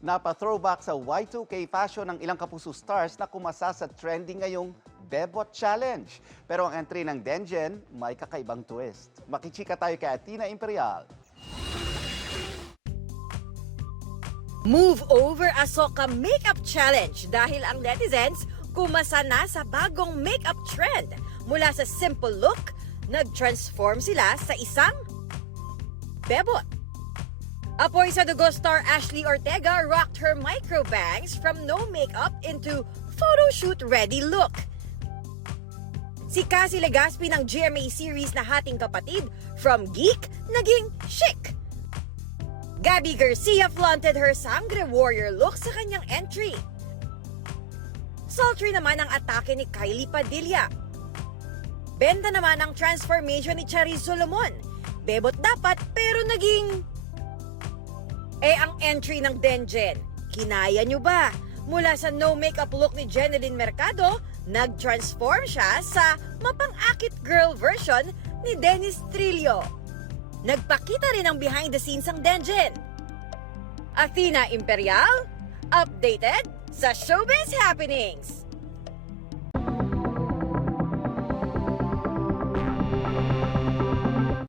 Napa-throwback sa Y2K fashion ng ilang kapuso stars na kumasa sa trending ngayong Bebot Challenge. Pero ang entry ng Denjen may kakaibang twist. Makichika tayo kay Athena Imperial. Move over Asoka Makeup Challenge dahil ang netizens kumasa na sa bagong makeup trend. Mula sa simple look, nag-transform sila sa isang bebot. Apoy sa dugo star Ashley Ortega rocked her micro bangs from no makeup into photoshoot ready look. Si Cassie Legaspi ng GMA series na Hating Kapatid, from geek, naging chic. Gabby Garcia flaunted her sangre warrior look sa kanyang entry. Sultry naman ang atake ni Kylie Padilla. Benda naman ang transformation ni Charis Solomon. Bebot dapat pero naging... ang entry ng Denjen, kinaya nyo ba? Mula sa no makeup look ni Jeneline Mercado, nag-transform siya sa mapang-akit girl version ni Dennis Trillo. Nagpakita rin ang behind the scenes ang Denjen. Athena Imperial, updated sa showbiz happenings.